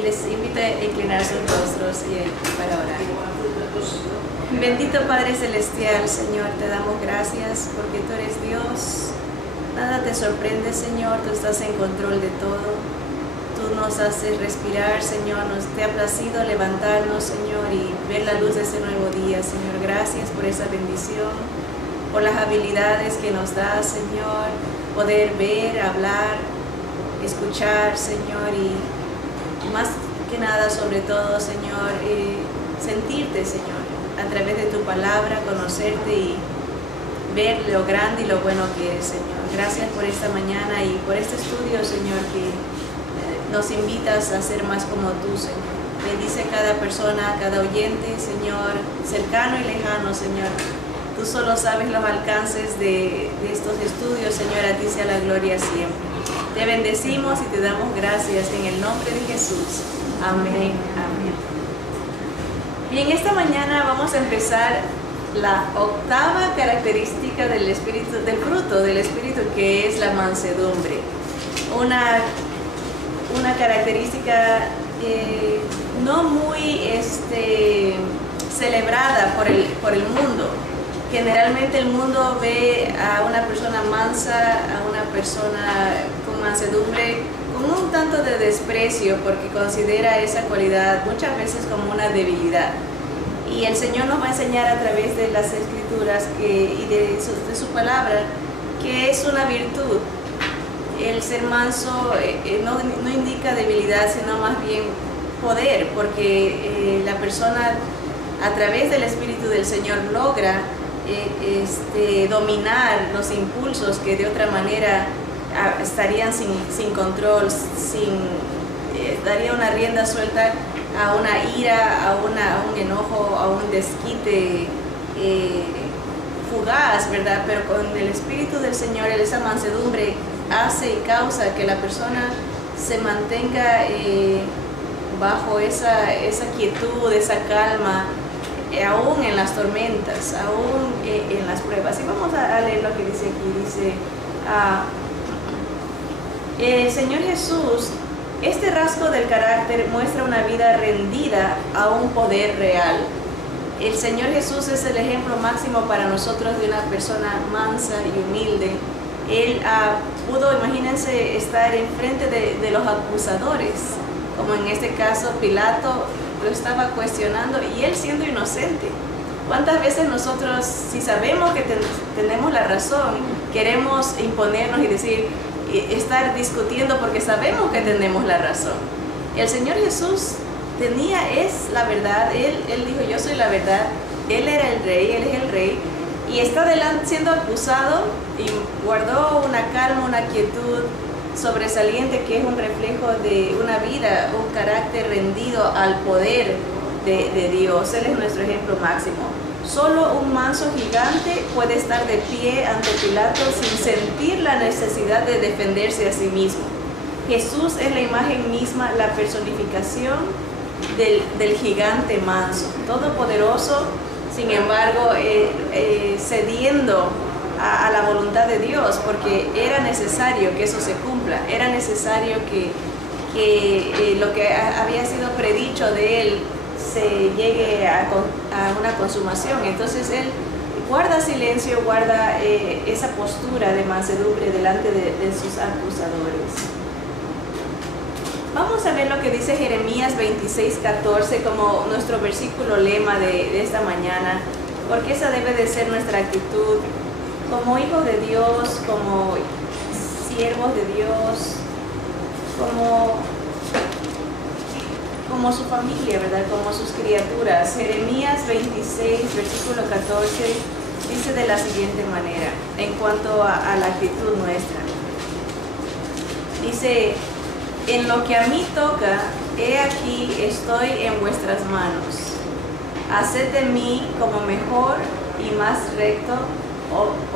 y les invito a inclinar sus rostros y para orar. Bendito Padre Celestial, Señor, te damos gracias porque tú eres Dios. Nada te sorprende, Señor, tú estás en control de todo. Tú nos haces respirar, Señor, te ha placido levantarnos, Señor, y ver la luz de ese nuevo día, Señor. Gracias por esa bendición, por las habilidades que nos das, Señor, poder ver, hablar, escuchar, Señor, y más que nada, sobre todo, Señor, sentirte, Señor, a través de tu palabra, conocerte y ver lo grande y lo bueno que eres, Señor. Gracias por esta mañana y por este estudio, Señor, que nos invitas a ser más como tú, Señor. Bendice a cada persona, a cada oyente, Señor, cercano y lejano, Señor. Tú solo sabes los alcances de estos estudios, Señor, a ti sea la gloria siempre. Te bendecimos y te damos gracias en el nombre de Jesús. Amén, amén. Bien, esta mañana vamos a empezar la octava característica del espíritu, del fruto del espíritu, que es la mansedumbre. Una característica no muy celebrada por el mundo. Generalmente el mundo ve a una persona mansa, a una persona con mansedumbre, con un tanto de desprecio, porque considera esa cualidad muchas veces como una debilidad. Y el Señor nos va a enseñar a través de las Escrituras y de su palabra que es una virtud. El ser manso no indica debilidad, sino más bien poder, porque la persona a través del Espíritu del Señor logra dominar los impulsos que de otra manera estarían sin control, daría una rienda suelta a una ira, a un enojo, a un desquite fugaz, ¿verdad? Pero con el Espíritu del Señor, esa mansedumbre hace y causa que la persona se mantenga bajo esa quietud, esa calma, aún en las tormentas, aún en las pruebas. Y vamos a leer lo que dice aquí. Dice, el Señor Jesús, este rasgo del carácter muestra una vida rendida a un poder real. El Señor Jesús es el ejemplo máximo para nosotros de una persona mansa y humilde. Él pudo, imagínense, estar enfrente de los acusadores, como en este caso Pilato lo estaba cuestionando y él siendo inocente. ¿Cuántas veces nosotros, si sabemos que tenemos la razón, queremos imponernos y decir, estar discutiendo porque sabemos que tenemos la razón? El Señor Jesús es la verdad. Él dijo, yo soy la verdad. Él era el rey, Él es el rey, y está siendo acusado y guardó una calma, una quietud sobresaliente, que es un reflejo de una vida, un carácter rendido al poder de Dios. Él es nuestro ejemplo máximo. Solo un manso gigante puede estar de pie ante Pilato sin sentir la necesidad de defenderse a sí mismo. Jesús es la imagen misma, la personificación del gigante manso, todopoderoso, sin embargo, cediendo a la voluntad de Dios, porque era necesario que eso se cumpla, era necesario que lo que había sido predicho de él se llegue a una consumación. Entonces él guarda silencio, guarda esa postura de mansedumbre delante de sus acusadores. Vamos a ver lo que dice Jeremías 26:14 como nuestro versículo lema de esta mañana, porque esa debe de ser nuestra actitud como hijos de Dios, como siervos de Dios, como su familia, ¿verdad? Como sus criaturas. Jeremías 26, versículo 14, dice de la siguiente manera, en cuanto a la actitud nuestra. Dice, en lo que a mí toca, he aquí estoy en vuestras manos. Haced de mí como mejor y más recto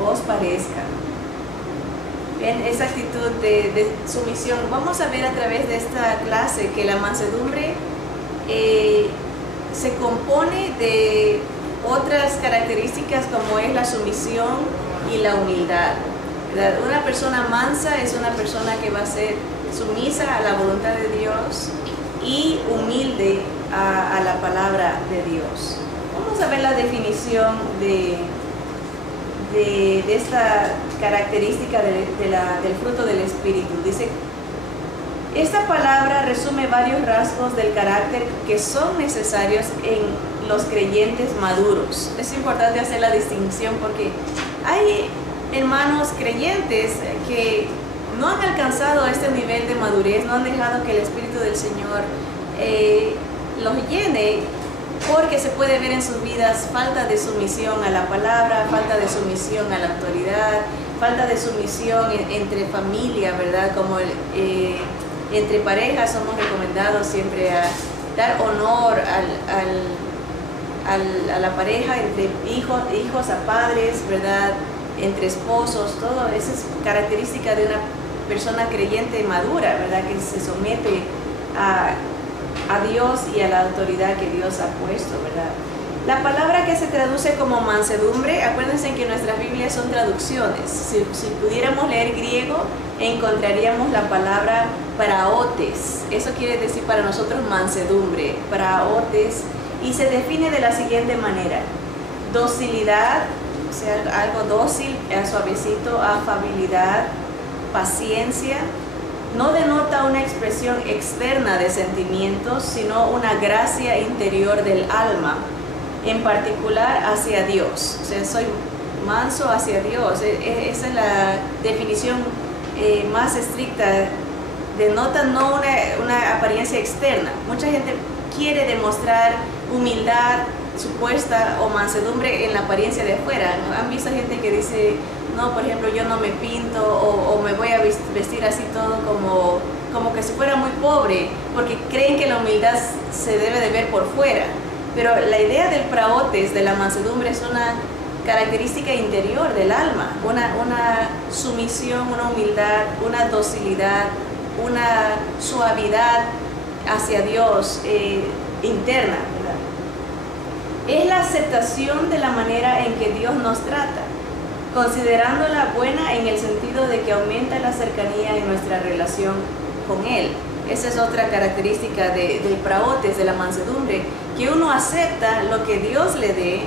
os parezca. Bien, esa actitud de sumisión. Vamos a ver a través de esta clase que la mansedumbre se compone de otras características, como es la sumisión y la humildad, ¿verdad? Una persona mansa es una persona que va a ser sumisa a la voluntad de Dios y humilde a la palabra de Dios. Vamos a ver la definición de esta característica del fruto del Espíritu. Dice: esta palabra resume varios rasgos del carácter que son necesarios en los creyentes maduros. Es importante hacer la distinción porque hay hermanos creyentes que no han alcanzado este nivel de madurez, no han dejado que el Espíritu del Señor los llene, porque se puede ver en sus vidas falta de sumisión a la palabra, falta de sumisión a la autoridad, falta de sumisión entre familia, ¿verdad? Como entre parejas somos recomendados siempre a dar honor a la pareja, entre hijos a padres, ¿verdad? Entre esposos, todo eso es característica de una persona creyente madura, ¿verdad? Que se somete a Dios y a la autoridad que Dios ha puesto, ¿verdad? La palabra que se traduce como mansedumbre, acuérdense que nuestras Biblias son traducciones. Si pudiéramos leer griego, encontraríamos la palabra paraotes. Eso quiere decir para nosotros mansedumbre, paraotes, y se define de la siguiente manera: docilidad, o sea, algo dócil, suavecito, afabilidad, paciencia. No denota una expresión externa de sentimientos, sino una gracia interior del alma, en particular hacia Dios. O sea, soy manso hacia Dios. Esa es la definición más estricta. Denota no una apariencia externa. Mucha gente quiere demostrar humildad supuesta o mansedumbre en la apariencia de afuera. ¿Han visto gente que dice: no, por ejemplo, yo no me pinto o me voy a vestir así todo como que si fuera muy pobre, porque creen que la humildad se debe de ver por fuera? Pero la idea del praotes, de la mansedumbre, es una característica interior del alma, una sumisión, una humildad, una docilidad, una suavidad hacia Dios interna, ¿verdad? Es la aceptación de la manera en que Dios nos trata, considerándola buena en el sentido de que aumenta la cercanía en nuestra relación con Él. Esa es otra característica del praotes, de la mansedumbre, que uno acepta lo que Dios le dé,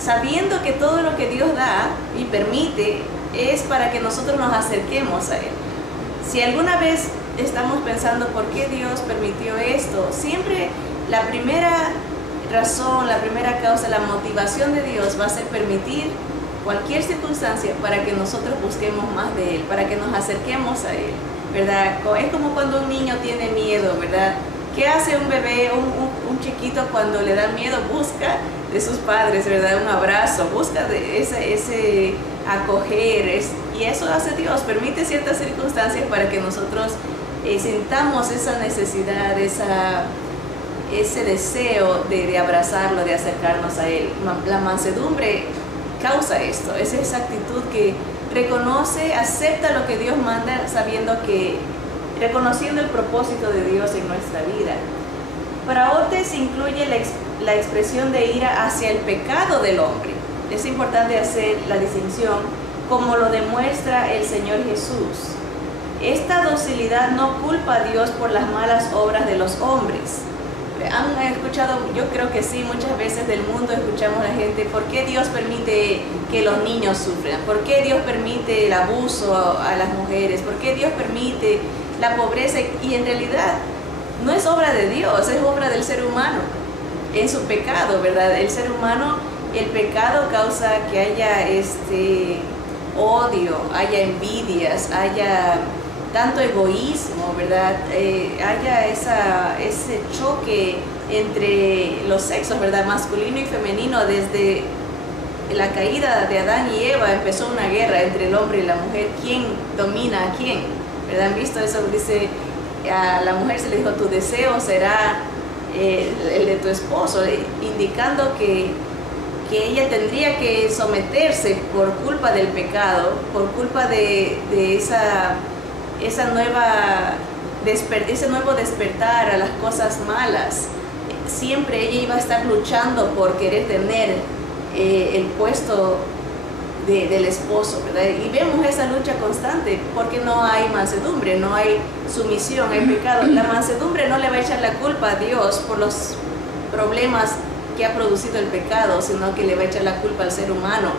sabiendo que todo lo que Dios da y permite es para que nosotros nos acerquemos a Él. Si alguna vez estamos pensando por qué Dios permitió esto, siempre la primera razón, la primera causa, la motivación de Dios va a ser permitir cualquier circunstancia para que nosotros busquemos más de Él, para que nos acerquemos a Él, ¿verdad? Es como cuando un niño tiene miedo, ¿verdad? ¿Qué hace un bebé, un chiquito cuando le da miedo? Busca de sus padres, ¿verdad? Un abrazo, busca de ese acoger, y eso hace Dios, permite ciertas circunstancias para que nosotros sintamos esa necesidad, ese deseo de abrazarlo, de acercarnos a Él. La mansedumbre causa esto, es esa actitud que reconoce, acepta lo que Dios manda, reconociendo el propósito de Dios en nuestra vida. Praotes incluye la expresión de ira hacia el pecado del hombre. Es importante hacer la distinción, como lo demuestra el Señor Jesús. Esta docilidad no culpa a Dios por las malas obras de los hombres. Han escuchado, yo creo que sí, muchas veces del mundo escuchamos a la gente: ¿por qué Dios permite que los niños sufran? ¿Por qué Dios permite el abuso a las mujeres? ¿Por qué Dios permite la pobreza? Y en realidad no es obra de Dios, es obra del ser humano en su pecado, ¿verdad? El ser humano, el pecado causa que haya odio, haya envidias, haya tanto egoísmo, ¿verdad? Haya ese choque entre los sexos, ¿verdad? Masculino y femenino. Desde la caída de Adán y Eva empezó una guerra entre el hombre y la mujer. ¿Quién domina a quién? ¿Verdad? ¿Han visto eso? Dice, a la mujer se le dijo: tu deseo será el de tu esposo, indicando que ella tendría que someterse por culpa del pecado, por culpa de ese nuevo despertar a las cosas malas. Siempre ella iba a estar luchando por querer tener el puesto del esposo, ¿verdad? Y vemos esa lucha constante porque no hay mansedumbre, no hay sumisión, hay pecado. La mansedumbre no le va a echar la culpa a Dios por los problemas que ha producido el pecado, sino que le va a echar la culpa al ser humano,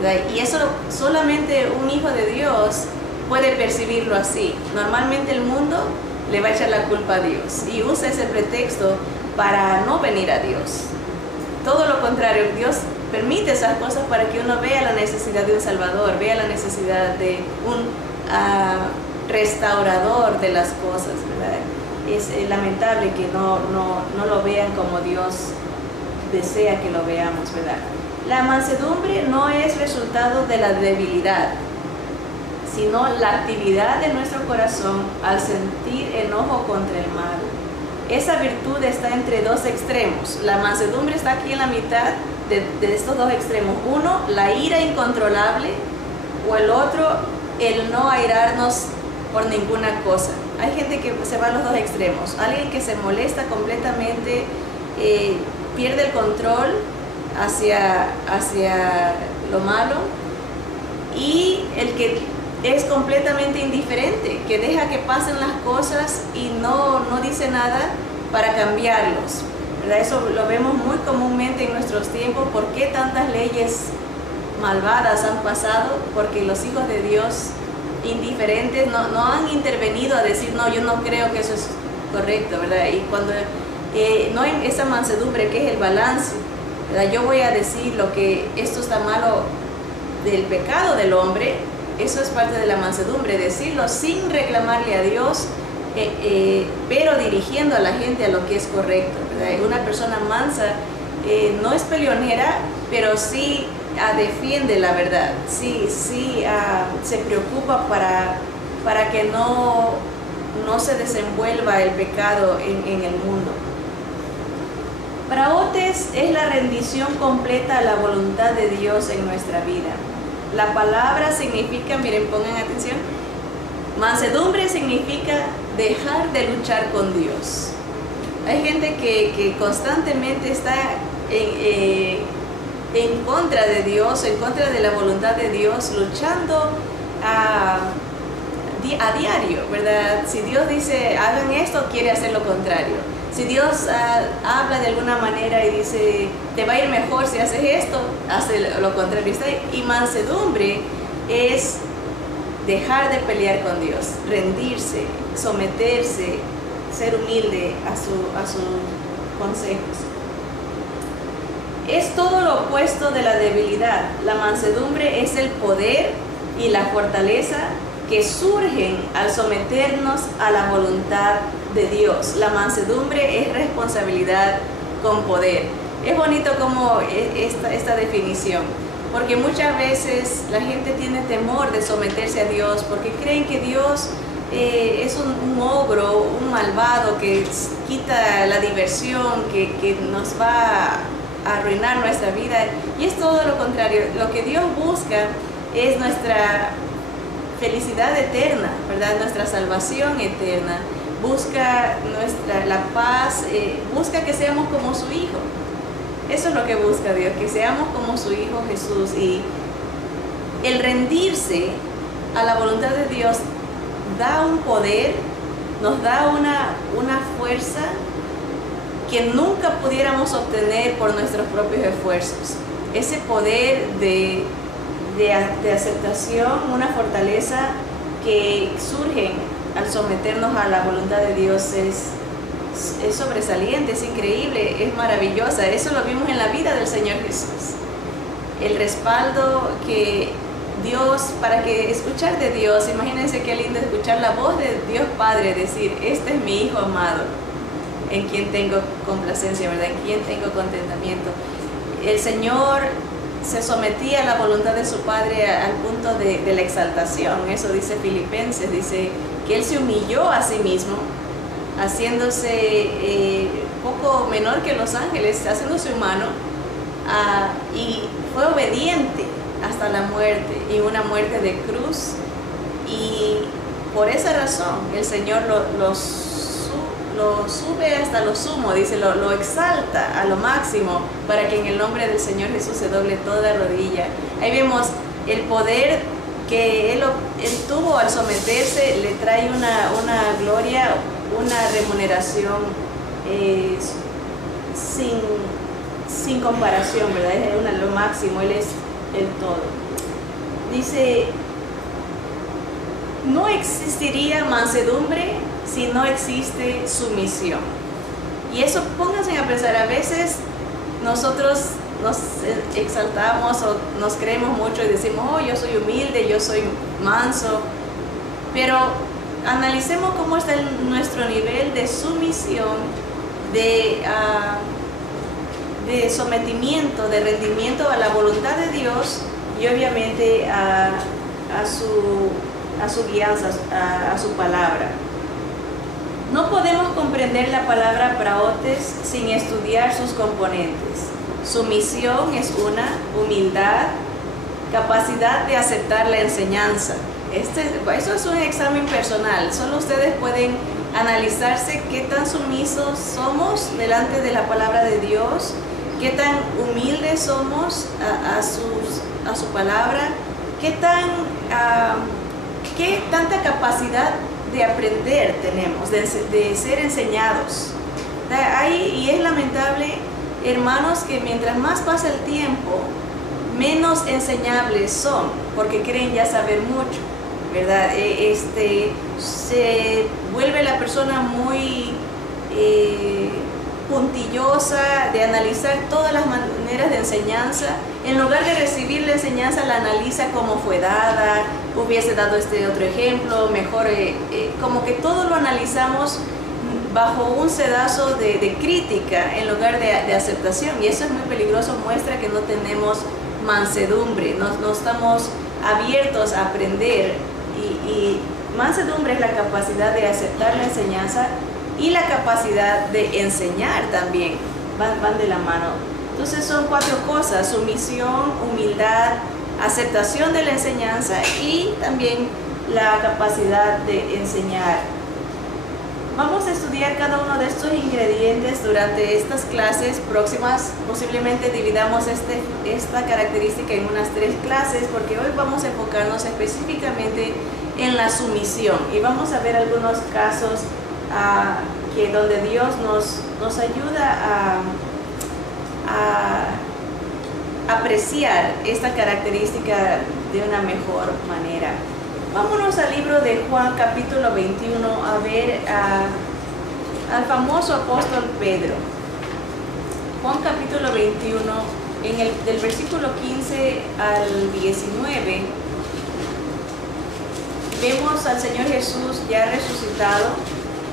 ¿verdad? Y eso solamente un hijo de Dios puede percibirlo así. Normalmente el mundo le va a echar la culpa a Dios y usa ese pretexto para no venir a Dios. Todo lo contrario, Dios permite esas cosas para que uno vea la necesidad de un Salvador, vea la necesidad de un restaurador de las cosas, ¿verdad? Es lamentable que no lo vean como Dios desea que lo veamos, ¿verdad? La mansedumbre no es resultado de la debilidad, sino la actividad de nuestro corazón al sentir enojo contra el mal. Esa virtud está entre dos extremos. La mansedumbre está aquí en la mitad de estos dos extremos. Uno, la ira incontrolable, o el otro, el no airarnos por ninguna cosa. Hay gente que se va a los dos extremos. Alguien que se molesta completamente, pierde el control hacia lo malo, y el que es completamente indiferente, que deja que pasen las cosas y no dice nada para cambiarlos, ¿verdad? Eso lo vemos muy comúnmente en nuestros tiempos. ¿Por qué tantas leyes malvadas han pasado? Porque los hijos de Dios indiferentes no han intervenido a decir, no, yo no creo que eso es correcto, ¿verdad? Y cuando no hay esa mansedumbre, que es el balance, ¿verdad? Yo voy a decir lo que esto está malo del pecado del hombre. Eso es parte de la mansedumbre, decirlo sin reclamarle a Dios, pero dirigiendo a la gente a lo que es correcto, ¿verdad? Una persona mansa no es peleonera, pero sí defiende la verdad, sí se preocupa para que no se desenvuelva el pecado en el mundo. Praotes es la rendición completa a la voluntad de Dios en nuestra vida. La palabra significa, miren, pongan atención, mansedumbre significa dejar de luchar con Dios. Hay gente que constantemente está en contra de Dios, en contra de la voluntad de Dios, luchando a diario, ¿verdad? Si Dios dice hagan esto, quiere hacer lo contrario. Si Dios habla de alguna manera y dice te va a ir mejor si haces esto, hace lo contrario. Y mansedumbre es dejar de pelear con Dios, rendirse, someterse, ser humilde a sus consejos. Es todo lo opuesto de la debilidad. La mansedumbre es el poder y la fortaleza que surgen al someternos a la voluntad de Dios. La mansedumbre es responsabilidad con poder. Es bonito como esta definición, porque muchas veces la gente tiene temor de someterse a Dios porque creen que Dios es un ogro, un malvado que quita la diversión, que nos va a arruinar nuestra vida. Y es todo lo contrario. Lo que Dios busca es nuestra felicidad eterna, ¿verdad? Nuestra salvación eterna. Busca la paz, busca que seamos como su Hijo. Eso es lo que busca Dios, que seamos como su Hijo Jesús. Y el rendirse a la voluntad de Dios da un poder, nos da una fuerza que nunca pudiéramos obtener por nuestros propios esfuerzos. Ese poder de aceptación, una fortaleza que surge al someternos a la voluntad de Dios es sobresaliente, es increíble, es maravillosa. Eso lo vimos en la vida del Señor Jesús. El respaldo que Dios, para que escuchar de Dios, imagínense qué lindo escuchar la voz de Dios Padre decir, este es mi Hijo amado, en quien tengo complacencia, ¿verdad? En quien tengo contentamiento. El Señor se sometía a la voluntad de su Padre al punto de la exaltación. Eso dice Filipenses, dice que Él se humilló a sí mismo, haciéndose poco menor que los ángeles, haciéndose humano, y fue obediente hasta la muerte, y una muerte de cruz. Y por esa razón el Señor lo sube hasta lo sumo, dice, lo exalta a lo máximo, para que en el nombre del Señor Jesús se doble toda rodilla. Ahí vemos el poder que él tuvo al someterse le trae una gloria, una remuneración sin comparación, ¿verdad? Es lo máximo, Él es el todo. Dice, no existiría mansedumbre si no existe sumisión. Y eso, pónganse a pensar, a veces nosotros nos exaltamos o nos creemos mucho y decimos, oh, yo soy humilde, yo soy manso, pero analicemos cómo está nuestro nivel de sumisión, de sometimiento, de rendimiento a la voluntad de Dios y obviamente a su guianza, a su palabra. No podemos comprender la palabra praotes sin estudiar sus componentes. Sumisión es una, humildad, capacidad de aceptar la enseñanza. Eso es un examen personal. Solo ustedes pueden analizarse qué tan sumisos somos delante de la palabra de Dios, qué tan humildes somos a su palabra, qué tanta capacidad de aprender tenemos, de ser enseñados. Y es lamentable, hermanos, que mientras más pasa el tiempo, menos enseñables son, porque creen ya saber mucho, ¿verdad? Se vuelve la persona muy puntillosa de analizar todas las maneras de enseñanza. En lugar de recibir la enseñanza, la analiza como fue dada, hubiese dado este otro ejemplo, mejor, como que todo lo analizamos bajo un sedazo de crítica en lugar de aceptación, y eso es muy peligroso, muestra que no tenemos mansedumbre, no estamos abiertos a aprender, y mansedumbre es la capacidad de aceptar la enseñanza y la capacidad de enseñar también, van de la mano. Entonces son 4 cosas: sumisión, humildad, aceptación de la enseñanza y también la capacidad de enseñar. Vamos a estudiar cada uno de estos ingredientes durante estas clases próximas. Posiblemente dividamos esta característica en unas 3 clases, porque hoy vamos a enfocarnos específicamente en la sumisión y vamos a ver algunos casos donde Dios nos ayuda a apreciar esta característica de una mejor manera. Vámonos al libro de Juan capítulo 21 a ver al famoso apóstol Pedro. Juan capítulo 21, del versículo 15 al 19, vemos al Señor Jesús ya resucitado,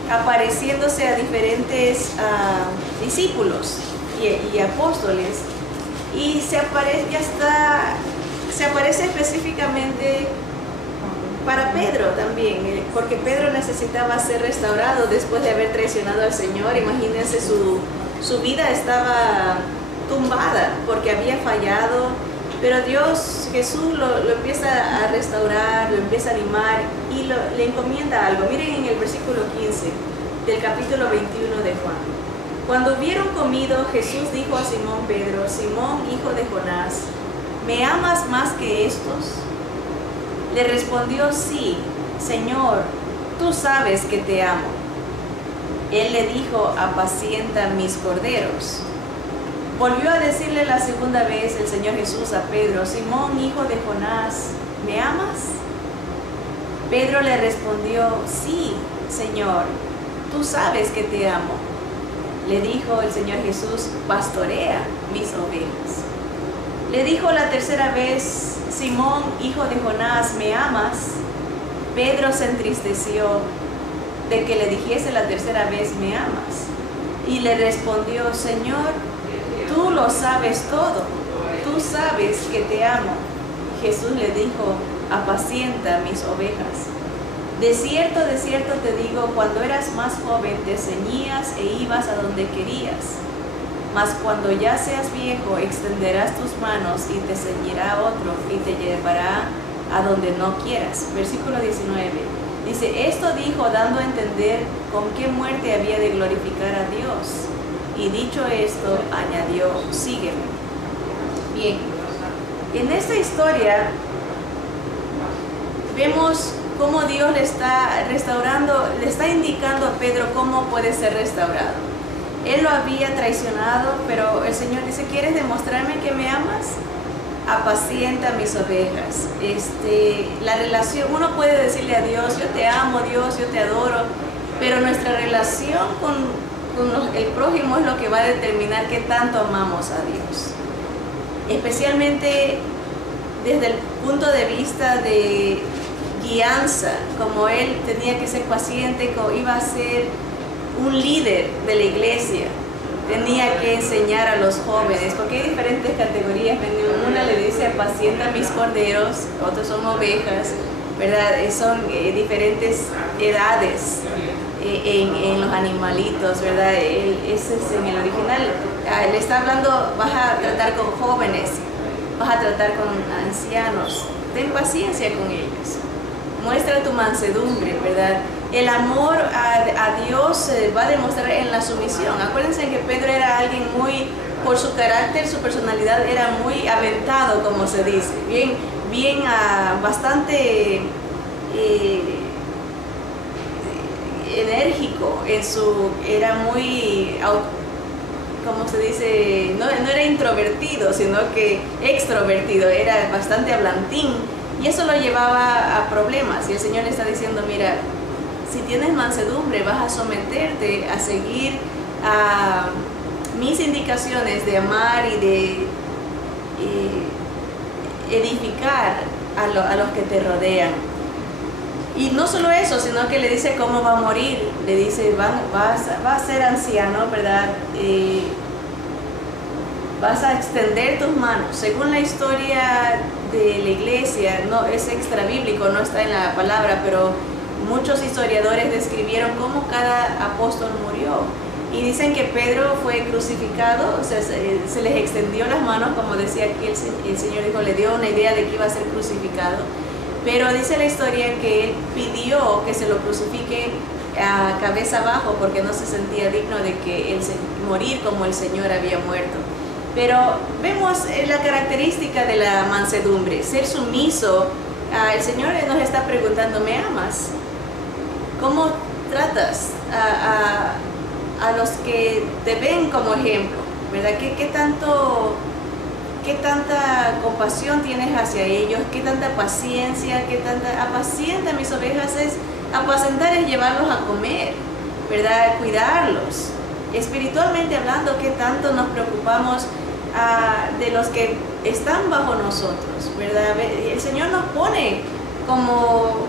apareciéndose a diferentes discípulos y apóstoles, y se aparece específicamente para Pedro también, porque Pedro necesitaba ser restaurado después de haber traicionado al Señor. Imagínense, su vida estaba tumbada porque había fallado, pero Jesús lo empieza a restaurar, lo empieza a animar y le encomienda algo. Miren en el versículo 15 del capítulo 21 de Juan. Cuando hubieron comido, Jesús dijo a Simón Pedro: Simón, hijo de Jonás, ¿me amas más que estos? Le respondió: sí, Señor, tú sabes que te amo. Él le dijo: apacienta mis corderos. Volvió a decirle la segunda vez el Señor Jesús a Pedro: Simón, hijo de Jonás, ¿me amas? Pedro le respondió: sí, Señor, tú sabes que te amo. Le dijo el Señor Jesús: pastorea mis ovejas. Le dijo la tercera vez: Simón, hijo de Jonás, ¿me amas? Pedro se entristeció de que le dijese la tercera vez: ¿me amas? Y le respondió: Señor, tú lo sabes todo, tú sabes que te amo. Jesús le dijo: apacienta mis ovejas. De cierto te digo, cuando eras más joven te ceñías e ibas a donde querías. Mas cuando ya seas viejo, extenderás tus manos y te ceñirá otro y te llevará a donde no quieras. Versículo 19. Dice: esto dijo dando a entender con qué muerte había de glorificar a Dios. Y dicho esto, añadió: sígueme. Bien, en esta historia vemos cómo Dios le está restaurando, le está indicando a Pedro cómo puede ser restaurado. Él lo había traicionado, pero el Señor dice, ¿quieres demostrarme que me amas? Apacienta mis ovejas. La relación, uno puede decirle a Dios, yo te amo Dios, yo te adoro, pero nuestra relación con el prójimo es lo que va a determinar qué tanto amamos a Dios. Especialmente desde el punto de vista de guianza, como él tenía que ser paciente, iba a ser un líder de la iglesia, tenía que enseñar a los jóvenes, porque hay diferentes categorías. Una le dice apacienta mis corderos, otros son ovejas, ¿verdad? Son diferentes edades en los animalitos, ¿verdad? Ese es en el original. Le está hablando, vas a tratar con jóvenes, vas a tratar con ancianos, ten paciencia con ellos, muestra tu mansedumbre, ¿verdad? El amor a Dios se va a demostrar en la sumisión. Acuérdense que Pedro era alguien muy, por su carácter, su personalidad, era muy aventado, como se dice, bastante enérgico, era muy, como se dice, no era introvertido, sino que extrovertido, era bastante hablantín, y eso lo llevaba a problemas. Y el Señor le está diciendo, mira, si tienes mansedumbre, vas a someterte a seguir a mis indicaciones de amar y de edificar a los que te rodean. Y no solo eso, sino que le dice cómo va a morir. Le dice, va a ser anciano, ¿verdad? Vas a extender tus manos. Según la historia de la iglesia, no es extra bíblico, no está en la palabra, pero muchos historiadores describieron cómo cada apóstol murió. Y dicen que Pedro fue crucificado, o sea, se les extendió las manos, como decía aquí el Señor dijo, le dio una idea de que iba a ser crucificado. Pero dice la historia que él pidió que se lo crucifique a cabeza abajo porque no se sentía digno de que morir como el Señor había muerto. Pero vemos la característica de la mansedumbre, ser sumiso. El Señor nos está preguntando, ¿me amas? ¿Cómo tratas a los que te ven como ejemplo? ¿Verdad? ¿Qué tanta compasión tienes hacia ellos? ¿Qué tanta paciencia? Apacienta mis ovejas? Apacentar es llevarlos a comer, ¿verdad? Cuidarlos. Espiritualmente hablando, ¿qué tanto nos preocupamos de los que están bajo nosotros, ¿verdad? El Señor nos pone como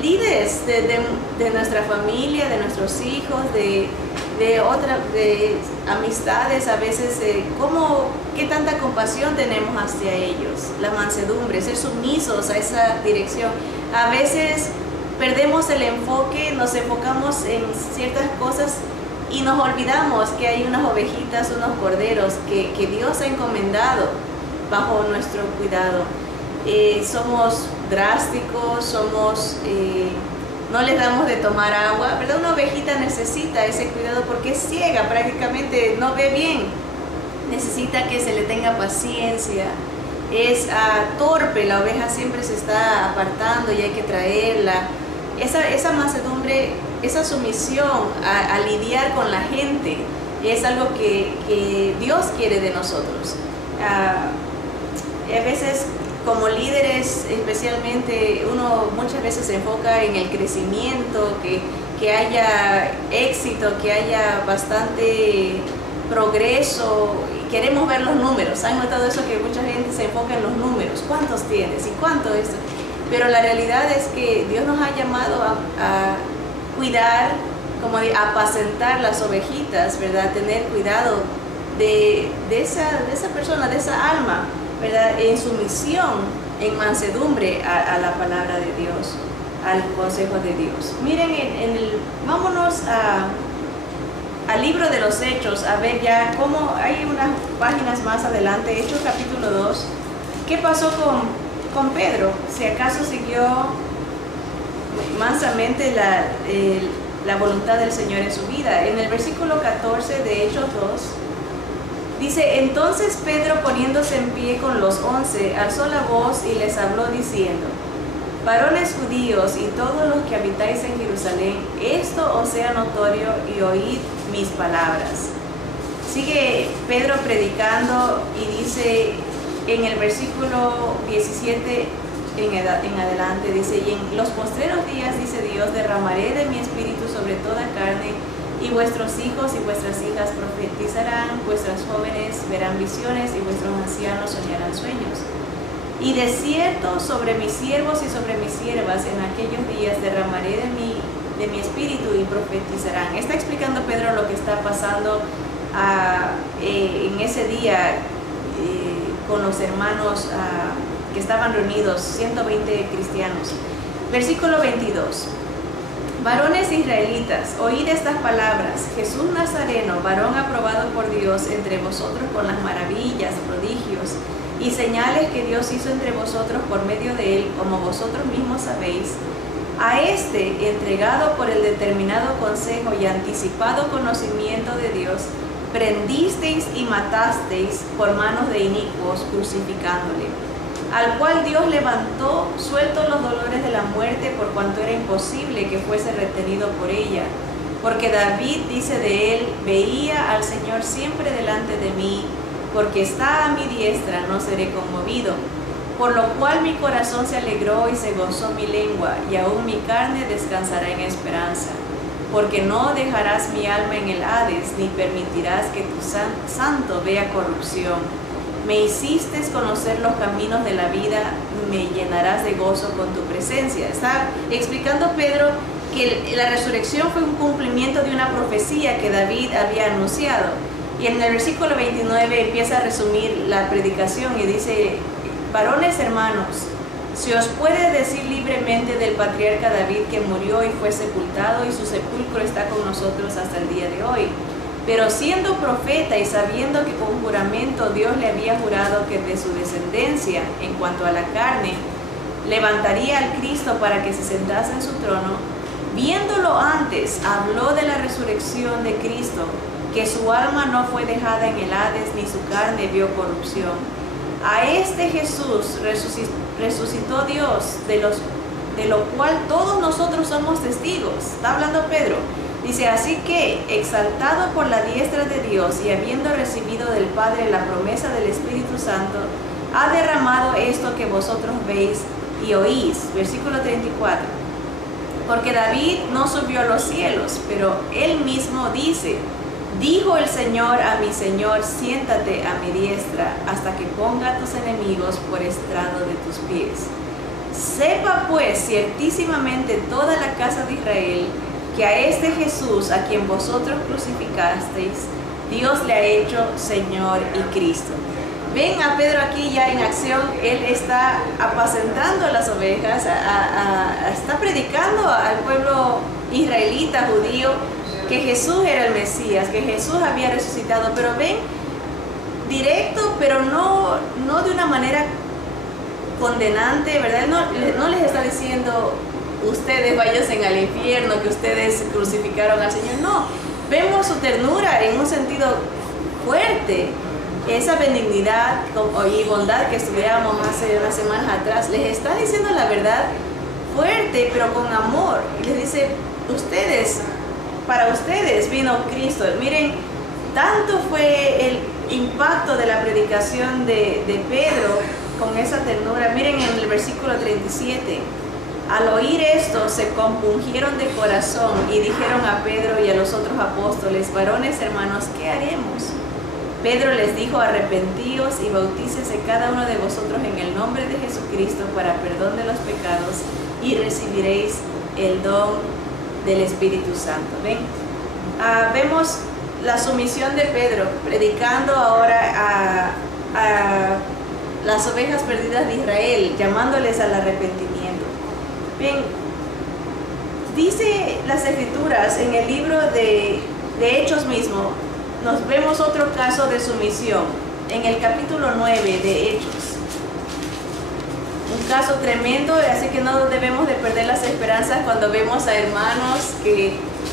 líderes de nuestra familia, de nuestros hijos, de amistades. A veces, ¿qué tanta compasión tenemos hacia ellos? La mansedumbre, ser sumisos a esa dirección. A veces perdemos el enfoque, nos enfocamos en ciertas cosas y nos olvidamos que hay unas ovejitas, unos corderos que Dios ha encomendado bajo nuestro cuidado. Somos drásticos, no les damos de tomar agua, ¿verdad? Una ovejita necesita ese cuidado porque es ciega, prácticamente no ve bien. Necesita que se le tenga paciencia. Es torpe, la oveja siempre se está apartando y hay que traerla. Esa mansedumbre, esa sumisión a lidiar con la gente es algo que Dios quiere de nosotros. A veces como líderes, especialmente, uno muchas veces se enfoca en el crecimiento, que haya éxito, que haya bastante progreso, y queremos ver los números. ¿Han notado eso? Que mucha gente se enfoca en los números, ¿cuántos tienes? ¿Y cuánto esto? Pero la realidad es que Dios nos ha llamado a cuidar, como de apacentar las ovejitas, ¿verdad? Tener cuidado de esa persona, de esa alma, ¿verdad? En sumisión, en mansedumbre a la palabra de Dios, al consejo de Dios. Miren, vámonos al libro de los Hechos, a ver ya cómo hay unas páginas más adelante, Hechos capítulo 2. ¿Qué pasó con Pedro? Si acaso siguió mansamente la voluntad del Señor en su vida. En el versículo 14 de Hechos 2, dice, entonces Pedro, poniéndose en pie con los 11, alzó la voz y les habló diciendo, Varones judíos y todos los que habitáis en Jerusalén, esto os sea notorio y oíd mis palabras. Sigue Pedro predicando y dice en el versículo 17 en adelante, dice: y en los postreros días, dice Dios, derramaré de mi espíritu sobre toda carne, y vuestros hijos y vuestras hijas profetizarán, vuestras jóvenes verán visiones y vuestros ancianos soñarán sueños. Y de cierto sobre mis siervos y sobre mis siervas en aquellos días derramaré de mi espíritu y profetizarán. Está explicando Pedro lo que está pasando en ese día con los hermanos que estaban reunidos, 120 cristianos. Versículo 22. Varones israelitas, oíd estas palabras: Jesús Nazareno, varón aprobado por Dios entre vosotros con las maravillas, prodigios y señales que Dios hizo entre vosotros por medio de él, como vosotros mismos sabéis, a este, entregado por el determinado consejo y anticipado conocimiento de Dios, prendisteis y matasteis por manos de inicuos, crucificándole, al cual Dios levantó, suelto los dolores de la muerte, por cuanto era imposible que fuese retenido por ella. Porque David dice de él: veía al Señor siempre delante de mí, porque está a mi diestra, no seré conmovido. Por lo cual mi corazón se alegró y se gozó mi lengua, y aún mi carne descansará en esperanza. Porque no dejarás mi alma en el Hades, ni permitirás que tu santo vea corrupción. Me hiciste conocer los caminos de la vida, me llenarás de gozo con tu presencia. Está explicando Pedro que la resurrección fue un cumplimiento de una profecía que David había anunciado. Y en el versículo 29 empieza a resumir la predicación y dice: varones hermanos, se os puede decir libremente del patriarca David, que murió y fue sepultado, y su sepulcro está con nosotros hasta el día de hoy. Pero siendo profeta y sabiendo que con juramento Dios le había jurado que de su descendencia, en cuanto a la carne, levantaría al Cristo para que se sentase en su trono, viéndolo antes, habló de la resurrección de Cristo, que su alma no fue dejada en el Hades, ni su carne vio corrupción. A este Jesús resucitó Dios, de lo cual todos nosotros somos testigos. Está hablando Pedro. Dice: así que, exaltado por la diestra de Dios y habiendo recibido del Padre la promesa del Espíritu Santo, ha derramado esto que vosotros veis y oís. Versículo 34. Porque David no subió a los cielos, pero él mismo dice: dijo el Señor a mi Señor, siéntate a mi diestra, hasta que ponga a tus enemigos por estrado de tus pies. Sepa pues ciertísimamente toda la casa de Israel, que a este Jesús, a quien vosotros crucificasteis, Dios le ha hecho Señor y Cristo. Ven a Pedro aquí ya en acción. Él está apacentando las ovejas, está predicando al pueblo israelita, judío, que Jesús era el Mesías, que Jesús había resucitado. Pero ven, directo, pero no de una manera condenante, ¿verdad? No les está diciendo: ustedes váyanse al infierno, que ustedes crucificaron al Señor. No, vemos su ternura en un sentido fuerte, esa benignidad y bondad que estudiábamos hace unas semanas atrás. Les está diciendo la verdad fuerte, pero con amor. Y les dice: para ustedes vino Cristo. Miren, tanto fue el impacto de la predicación de Pedro con esa ternura. Miren en el versículo 37. Al oír esto, se compungieron de corazón y dijeron a Pedro y a los otros apóstoles: varones hermanos, ¿qué haremos? Pedro les dijo: arrepentíos y bautícese cada uno de vosotros en el nombre de Jesucristo para perdón de los pecados, y recibiréis el don del Espíritu Santo. ¿Ven? Vemos la sumisión de Pedro, predicando ahora a las ovejas perdidas de Israel, llamándoles al arrepentimiento. Bien, dice las Escrituras en el libro de Hechos mismo, nos vemos otro caso de sumisión, en el capítulo 9 de Hechos. Un caso tremendo, así que no debemos de perder las esperanzas cuando vemos a hermanos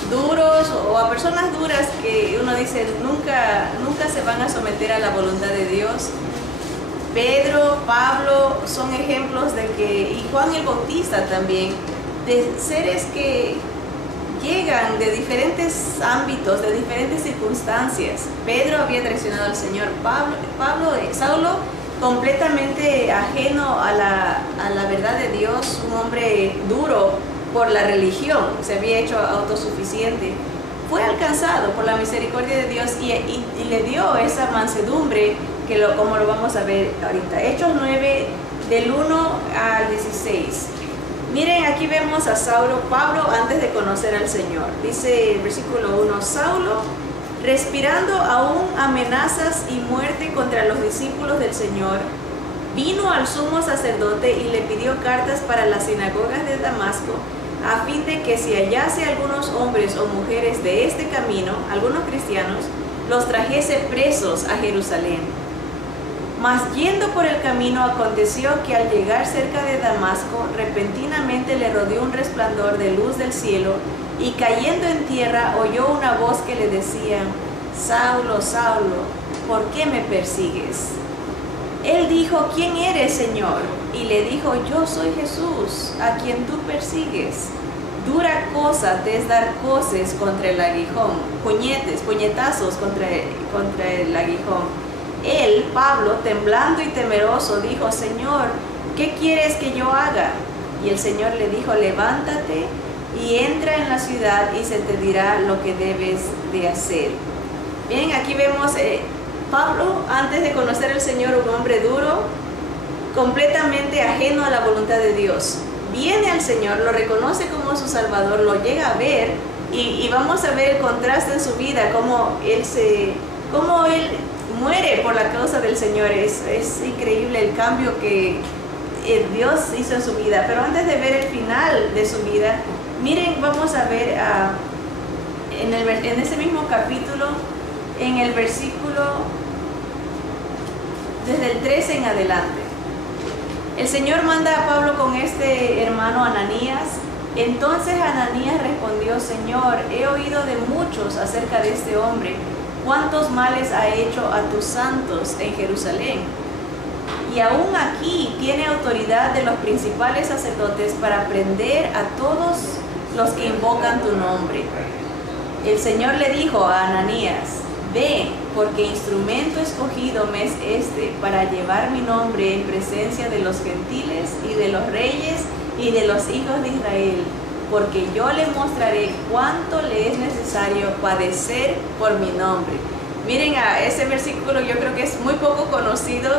duros o a personas duras que uno dice nunca se van a someter a la voluntad de Dios. Pedro, Pablo son ejemplos de que, y Juan el Bautista también, de seres que llegan de diferentes ámbitos, de diferentes circunstancias. Pedro había traicionado al Señor. Saulo, completamente ajeno a la verdad de Dios, un hombre duro por la religión, se había hecho autosuficiente, fue alcanzado por la misericordia de Dios y le dio esa mansedumbre, como lo vamos a ver ahorita. Hechos 9, del 1 al 16. Miren, aquí vemos a Pablo antes de conocer al Señor. Dice el versículo 1, Saulo, respirando aún amenazas y muerte contra los discípulos del Señor, vino al sumo sacerdote y le pidió cartas para las sinagogas de Damasco, a fin de que si hallase algunos hombres o mujeres de este camino, algunos cristianos, los trajese presos a Jerusalén. Mas yendo por el camino, aconteció que al llegar cerca de Damasco, repentinamente le rodeó un resplandor de luz del cielo, y cayendo en tierra oyó una voz que le decía, Saulo, Saulo, ¿por qué me persigues? Él dijo, ¿quién eres, Señor? Y le dijo, yo soy Jesús, a quien tú persigues. Dura cosa te es dar coces contra el aguijón, puñetazos contra el aguijón. Él, Pablo, temblando y temeroso, dijo, Señor, ¿qué quieres que yo haga? Y el Señor le dijo, levántate y entra en la ciudad y se te dirá lo que debes de hacer. Bien, aquí vemos Pablo, antes de conocer al Señor, un hombre duro, completamente ajeno a la voluntad de Dios. Viene al Señor, lo reconoce como su Salvador, lo llega a ver y vamos a ver el contraste en su vida, cómo él muere por la causa del Señor. Es increíble el cambio que Dios hizo en su vida. Pero antes de ver el final de su vida, miren, vamos a ver en ese mismo capítulo, en el versículo desde el 13 en adelante. El Señor manda a Pablo con este hermano Ananías. Entonces Ananías respondió, Señor, he oído de muchos acerca de este hombre, cuántos males ha hecho a tus santos en Jerusalén. Y aún aquí tiene autoridad de los principales sacerdotes para prender a todos los que invocan tu nombre. El Señor le dijo a Ananías, ve, porque instrumento escogido me es este para llevar mi nombre en presencia de los gentiles y de los reyes y de los hijos de Israel, porque yo le mostraré cuánto le es necesario padecer por mi nombre. Miren, a ese versículo yo creo que es muy poco conocido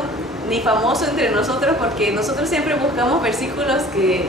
ni famoso entre nosotros, porque nosotros siempre buscamos versículos que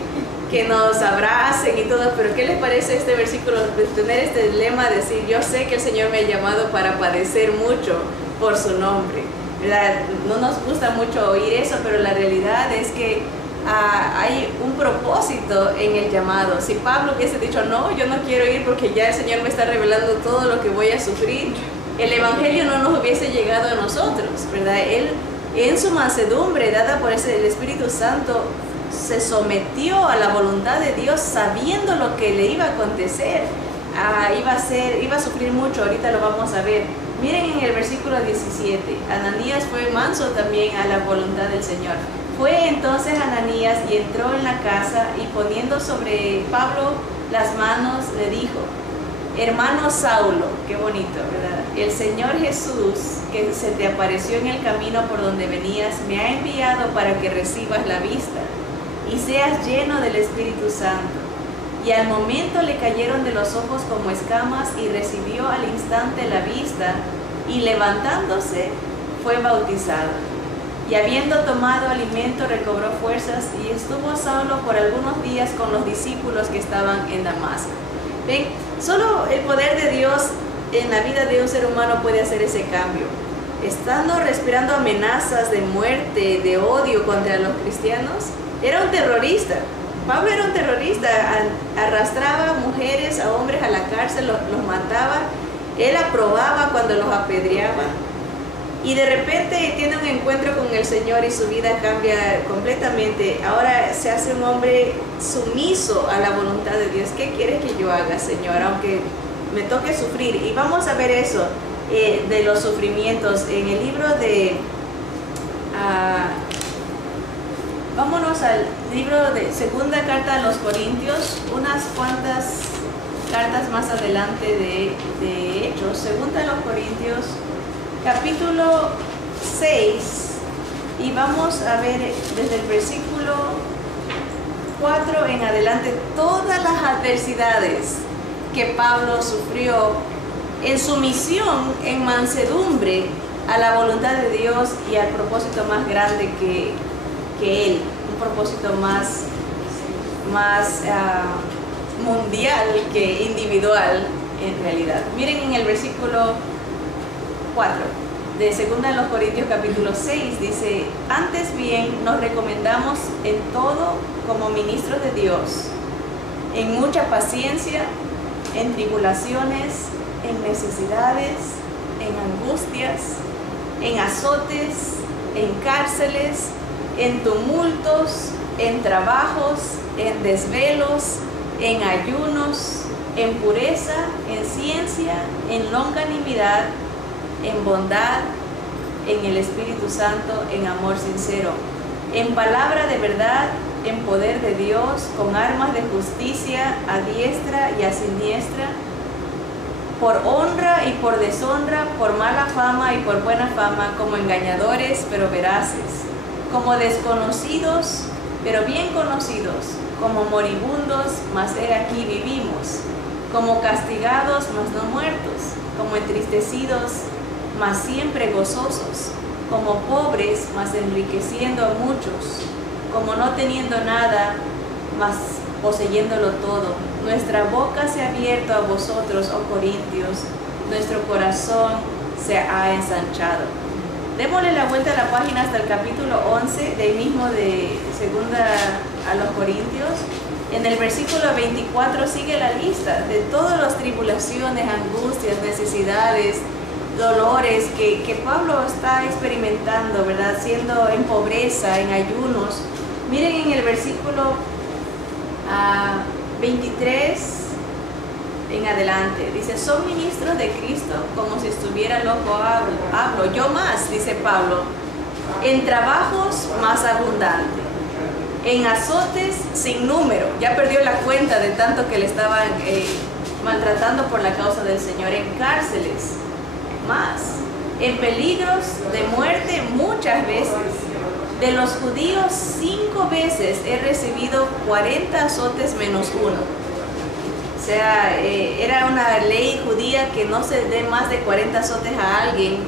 nos abracen y todo, pero ¿qué les parece este versículo de tener este lema, decir, yo sé que el Señor me ha llamado para padecer mucho por su nombre, ¿verdad? No nos gusta mucho oír eso, pero la realidad es que hay un propósito en el llamado. Si Pablo hubiese dicho, no, yo no quiero ir porque ya el Señor me está revelando todo lo que voy a sufrir, el Evangelio no nos hubiese llegado a nosotros, ¿verdad? Él, en su mansedumbre dada por el Espíritu Santo, se sometió a la voluntad de Dios sabiendo lo que le iba a acontecer. Iba a sufrir mucho, ahorita lo vamos a ver. Miren en el versículo 17, Ananías fue manso también a la voluntad del Señor. Fue entonces Ananías y entró en la casa y poniendo sobre Pablo las manos le dijo, hermano Saulo, qué bonito, ¿verdad? El Señor Jesús, que se te apareció en el camino por donde venías, me ha enviado para que recibas la vista y seas lleno del Espíritu Santo. Y al momento le cayeron de los ojos como escamas y recibió al instante la vista y levantándose fue bautizado. Y habiendo tomado alimento recobró fuerzas y estuvo Saulo por algunos días con los discípulos que estaban en Damasco. ¿Ven? Solo el poder de Dios en la vida de un ser humano puede hacer ese cambio. Estando respirando amenazas de muerte, de odio contra los cristianos, era un terrorista. Pablo era un terrorista, arrastraba a mujeres, a hombres a la cárcel, los mataba, él aprobaba cuando los apedreaban. Y de repente tiene un encuentro con el Señor y su vida cambia completamente. Ahora se hace un hombre sumiso a la voluntad de Dios. ¿Qué quieres que yo haga, Señor? Aunque me toque sufrir. Y vamos a ver eso de los sufrimientos. En el libro de Vámonos al libro de Segunda Carta a los Corintios, unas cuantas cartas más adelante de Hechos. Segunda a los Corintios, capítulo 6, y vamos a ver desde el versículo 4 en adelante todas las adversidades que Pablo sufrió en su misión en mansedumbre a la voluntad de Dios y al propósito más grande que él, un propósito más mundial que individual en realidad. Miren en el versículo 4 de 2 Corintios capítulo 6, dice: antes bien nos recomendamos en todo como ministros de Dios, en mucha paciencia, en tribulaciones, en necesidades, en angustias, en azotes, en cárceles, en tumultos, en trabajos, en desvelos, en ayunos, en pureza, en ciencia, en longanimidad, en bondad, en el Espíritu Santo, en amor sincero, en palabra de verdad, en poder de Dios, con armas de justicia a diestra y a siniestra, por honra y por deshonra, por mala fama y por buena fama, como engañadores pero veraces, como desconocidos pero bien conocidos, como moribundos, mas he aquí vivimos, como castigados, mas no muertos, como entristecidos, mas siempre gozosos, como pobres, mas enriqueciendo a muchos, como no teniendo nada, mas poseyéndolo todo. Nuestra boca se ha abierto a vosotros, oh Corintios, nuestro corazón se ha ensanchado. Démosle la vuelta a la página hasta el capítulo 11, de ahí mismo de Segunda a los Corintios. En el versículo 24 sigue la lista de todas las tribulaciones, angustias, necesidades, dolores que Pablo está experimentando, ¿verdad? Siendo en pobreza, en ayunos. Miren en el versículo 23 en adelante, dice: son ministros de Cristo como si estuviera loco hablo, yo más, dice Pablo, en trabajos más abundante, en azotes sin número, ya perdió la cuenta de tanto que le estaban maltratando por la causa del Señor, en cárceles más, en peligros de muerte muchas veces. De los judíos 5 veces he recibido 40 azotes menos uno. O sea, era una ley judía que no se dé más de 40 azotes a alguien.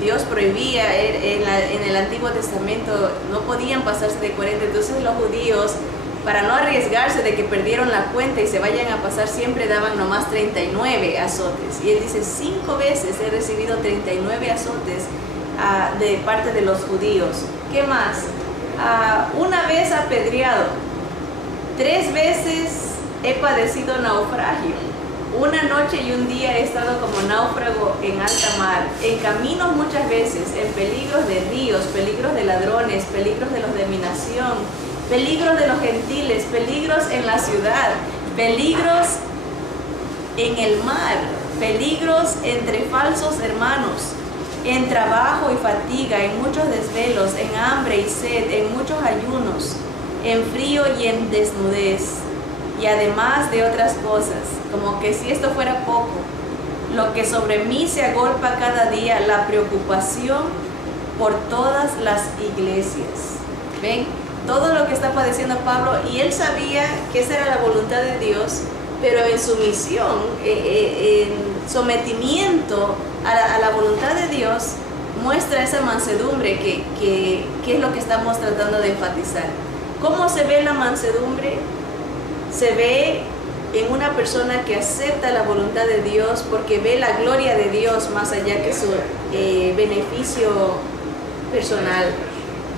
Dios prohibía, en el Antiguo Testamento no podían pasarse de 40. Entonces los judíos, para no arriesgarse de que perdieron la cuenta y se vayan a pasar, siempre daban nomás 39 azotes. Y él dice: 5 veces he recibido 39 azotes de parte de los judíos. ¿Qué más? Una vez apedreado, 3 veces he padecido naufragio, una noche y un día he estado como náufrago en alta mar, en caminos muchas veces, en peligros de ríos, peligros de ladrones, peligros de los de mi nación, peligros de los gentiles, peligros en la ciudad, peligros en el mar, peligros entre falsos hermanos, en trabajo y fatiga, en muchos desvelos, en hambre y sed, en muchos ayunos, en frío y en desnudez, y además de otras cosas, como que si esto fuera poco, lo que sobre mí se agolpa cada día, la preocupación por todas las iglesias. ¿Ven? Todo lo que está padeciendo Pablo, y él sabía que esa era la voluntad de Dios, pero en su misión, en sometimiento a la voluntad de Dios, muestra esa mansedumbre que es lo que estamos tratando de enfatizar. ¿Cómo se ve la mansedumbre? Se ve en una persona que acepta la voluntad de Dios porque ve la gloria de Dios más allá que su beneficio personal.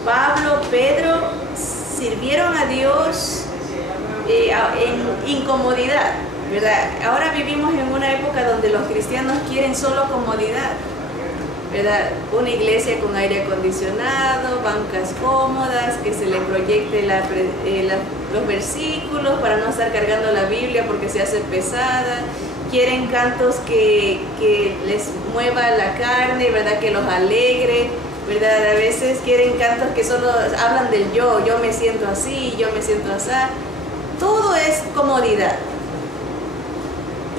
Pablo, Pedro sirvieron a Dios en incomodidad, ¿verdad? Ahora vivimos en una época donde los cristianos quieren solo comodidad, ¿verdad? Una iglesia con aire acondicionado, bancas cómodas, que se le proyecte los versículos para no estar cargando la Biblia porque se hace pesada. Quieren cantos que les mueva la carne, ¿verdad? Que los alegre, ¿verdad? A veces quieren cantos que solo hablan del yo me siento así, yo me siento así. Todo es comodidad.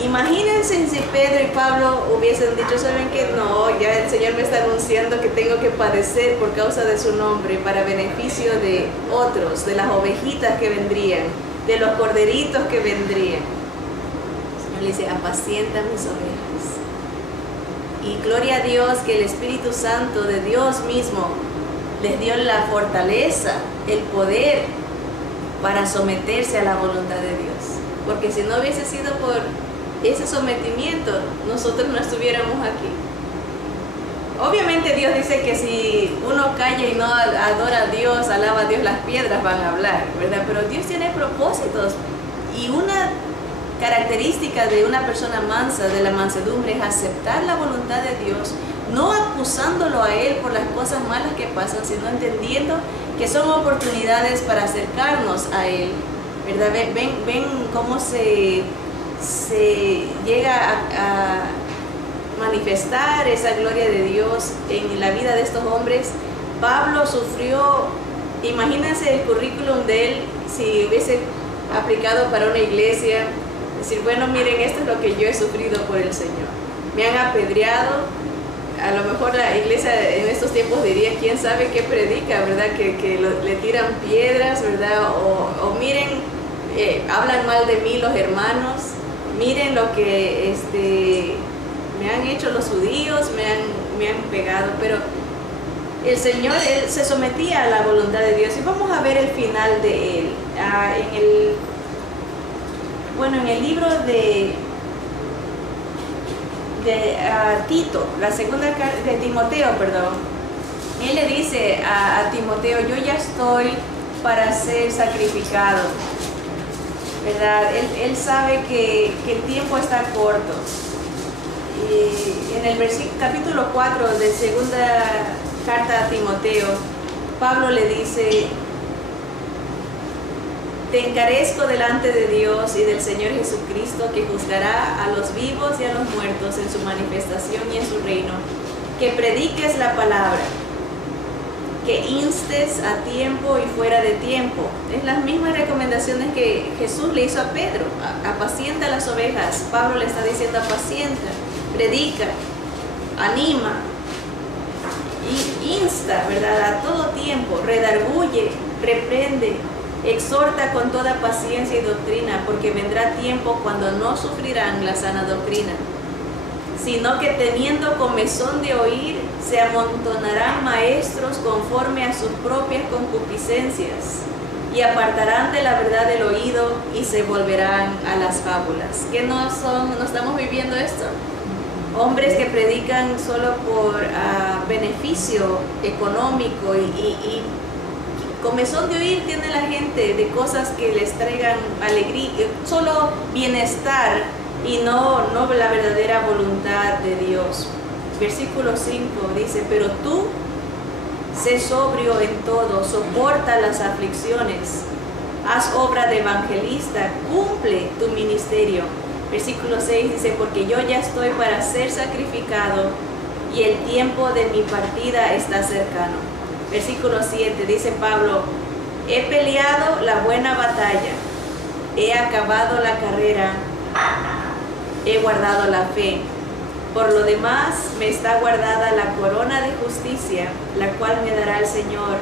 Imagínense si Pedro y Pablo hubiesen dicho, ¿saben qué? No, ya el Señor me está anunciando que tengo que padecer por causa de su nombre, para beneficio de otros, de las ovejitas que vendrían, de los corderitos que vendrían. El Señor le dice, apacienta mis ovejas. Y gloria a Dios que el Espíritu Santo de Dios mismo les dio la fortaleza, el poder para someterse a la voluntad de Dios. Porque si no hubiese sido por ese sometimiento, nosotros no estuviéramos aquí. Obviamente Dios dice que si uno calla y no adora a Dios, alaba a Dios, las piedras van a hablar, ¿verdad? Pero Dios tiene propósitos, y una característica de una persona mansa, de la mansedumbre, es aceptar la voluntad de Dios, no acusándolo a Él por las cosas malas que pasan, sino entendiendo que son oportunidades para acercarnos a Él, ¿verdad? Ven cómo se llega a manifestar esa gloria de Dios en la vida de estos hombres. Pablo sufrió, imagínense el currículum de él si hubiese aplicado para una iglesia, decir, bueno, miren, esto es lo que yo he sufrido por el Señor. Me han apedreado, a lo mejor la iglesia en estos tiempos diría, quién sabe qué predica, ¿verdad? Que le tiran piedras, ¿verdad? O miren, hablan mal de mí los hermanos, miren lo que me han hecho los judíos, me han pegado, pero el Señor, él se sometía a la voluntad de Dios. Y vamos a ver el final de él. En el libro de Tito, la segunda carta de Timoteo, perdón, él le dice a Timoteo, yo ya estoy para ser sacrificado, ¿verdad? Él sabe que el tiempo está corto. Y en el capítulo 4 de segunda carta a Timoteo, Pablo le dice, te encarezco delante de Dios y del Señor Jesucristo, que juzgará a los vivos y a los muertos en su manifestación y en su reino, que prediques la palabra, que instes a tiempo y fuera de tiempo. Es las mismas recomendaciones que Jesús le hizo a Pedro. Apacienta las ovejas. Pablo le está diciendo, apacienta, predica, anima y insta, ¿verdad? A todo tiempo, redarguye, reprende, exhorta con toda paciencia y doctrina, porque vendrá tiempo cuando no sufrirán la sana doctrina, sino que teniendo comezón de oír, se amontonarán maestros conforme a sus propias concupiscencias, y apartarán de la verdad del oído y se volverán a las fábulas. ¿Qué no estamos viviendo esto? Hombres que predican solo por beneficio económico y comezón de oír tiene la gente de cosas que les traigan alegría, solo bienestar, y no la verdadera voluntad de Dios. Versículo 5 dice, pero tú sé sobrio en todo, soporta las aflicciones, haz obra de evangelista, cumple tu ministerio. Versículo 6 dice, porque yo ya estoy para ser sacrificado y el tiempo de mi partida está cercano. Versículo 7 dice Pablo, he peleado la buena batalla, he acabado la carrera, he guardado la fe. Por lo demás me está guardada la corona de justicia, la cual me dará el Señor,